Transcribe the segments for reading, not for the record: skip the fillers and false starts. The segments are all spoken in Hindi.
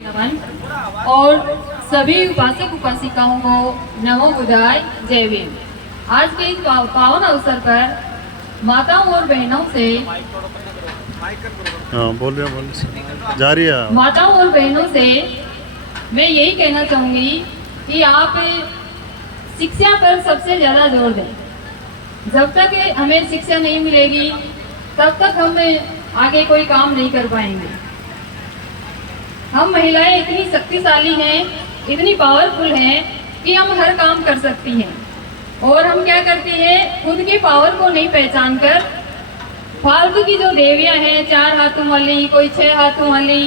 नमन और सभी उपासक उपासिकाओं को नमो बुद्धाय जय भीम। आज के इस पावन अवसर पर माताओं और बहनों से माताओं और बहनों से मैं यही कहना चाहूँगी कि आप शिक्षा पर सबसे ज़्यादा जोर दें। जब तक हमें शिक्षा नहीं मिलेगी तब तक हम आगे कोई काम नहीं कर पाएंगे। हम महिलाएं इतनी शक्तिशाली हैं, इतनी पावरफुल हैं कि हम हर काम कर सकती हैं। और हम क्या करती हैं, खुद की पावर को नहीं पहचान कर फालतू की जो देवियां हैं, 4 हाथों वाली, कोई 6 हाथों वाली,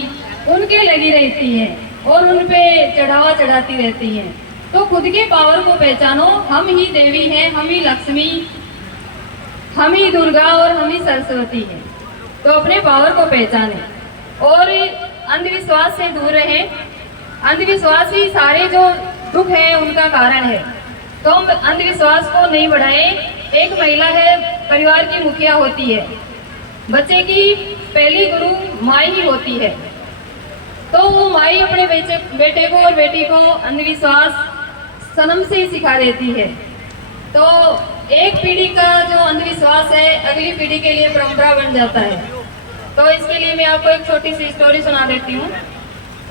उनके लगी रहती हैं और उन पे चढ़ावा चढ़ाती रहती हैं। तो खुद के पावर को पहचानो। हम ही देवी हैं, हम ही लक्ष्मी, हम ही दुर्गा और हम ही सरस्वती हैं। तो अपने पावर को पहचाने और अंधविश्वास से दूर रहें। अंधविश्वास ही सारे जो दुख है उनका कारण है। तो हम अंधविश्वास को नहीं बढ़ाएं। एक महिला है, परिवार की मुखिया होती है, बच्चे की पहली गुरु माँ ही होती है। तो वो माँ ही अपने बेटे को और बेटी को अंधविश्वास जन्म से ही सिखा देती है। तो एक पीढ़ी का जो अंधविश्वास है अगली पीढ़ी के लिए परंपरा बन जाता है। तो इसके लिए मैं आपको एक छोटी सी स्टोरी सुना देती हूँ।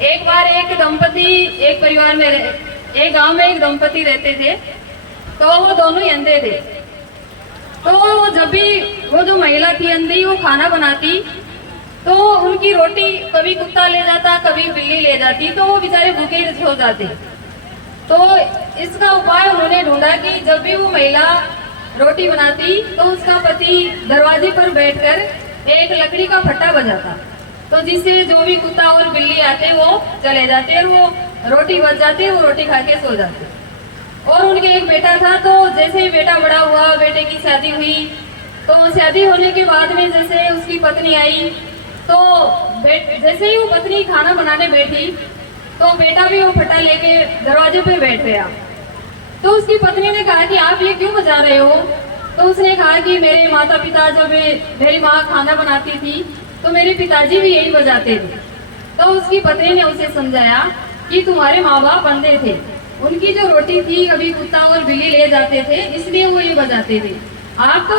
एक बार एक दंपति एक परिवार में एक गांव में एक दंपति रहते थे। तो वो दोनों ही अंधे थे। तो वो जब भी वो जो महिला थी अंधी, वो खाना बनाती तो उनकी रोटी कभी कुत्ता ले जाता, कभी बिल्ली ले जाती, तो वो बेचारे भूखे सो जाते। तो इसका उपाय उन्होंने ढूंढा कि जब भी वो महिला रोटी बनाती तो उसका पति दरवाजे पर बैठकर एक लकड़ी का फट्टा बजाता, तो जिससे जो भी कुत्ता और बिल्ली आते वो चले जाते और वो रोटी बच जाती, वो रोटी खा के सो जाते। और उनके एक बेटा था। तो जैसे ही बेटा बड़ा हुआ, बेटे की शादी हुई, तो शादी होने के बाद में जैसे उसकी पत्नी आई, तो जैसे ही वो पत्नी खाना बनाने बैठी तो बेटा भी वो फट्टा लेके दरवाजे पे बैठ गया। तो उसकी पत्नी ने कहा कि आप ये क्यों बजा रहे हो? तो उसने कहा कि मेरे माता पिता, जब मेरी माँ खाना बनाती थी तो मेरे पिताजी भी यही बजाते थे। तो उसकी पत्नी ने उसे समझाया कि तुम्हारे माँ बाप अंधे थे, उनकी जो रोटी थी कभी कुत्ता और बिल्ली ले जाते थे, इसलिए वो ये बजाते थे। आप तो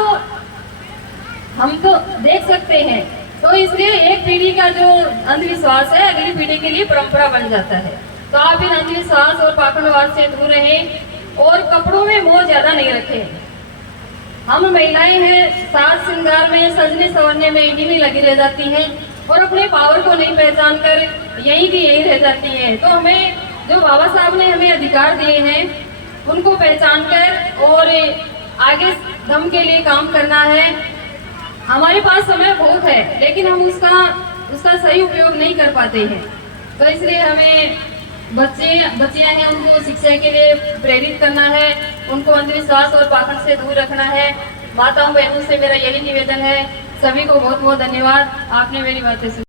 हम तो देख सकते हैं। तो इसलिए एक पीढ़ी का जो अंधविश्वास है अगली पीढ़ी के लिए परंपरा बन जाता है। तो आप इन अंधविश्वास और पाखंडवाद से दूर रहें और कपड़ों में मोह ज्यादा नहीं रखें। हम महिलाएं हैं, साज श्रृंगार में, सजने संवरने में इन्हीं में लगी रह जाती हैं और अपने पावर को नहीं पहचान कर यहीं की यहीं रह जाती हैं। तो हमें जो बाबा साहब ने हमें अधिकार दिए हैं उनको पहचान कर और आगे दम के लिए काम करना है। हमारे पास समय बहुत है लेकिन हम उसका सही उपयोग नहीं कर पाते हैं। तो इसलिए हमें बच्चियां हैं उनको शिक्षा के लिए प्रेरित करना है, उनको अंधविश्वास और पाखंड से दूर रखना है। माताओं बहनों से मेरा यही निवेदन है। सभी को बहुत बहुत धन्यवाद, आपने मेरी बातें सुनी।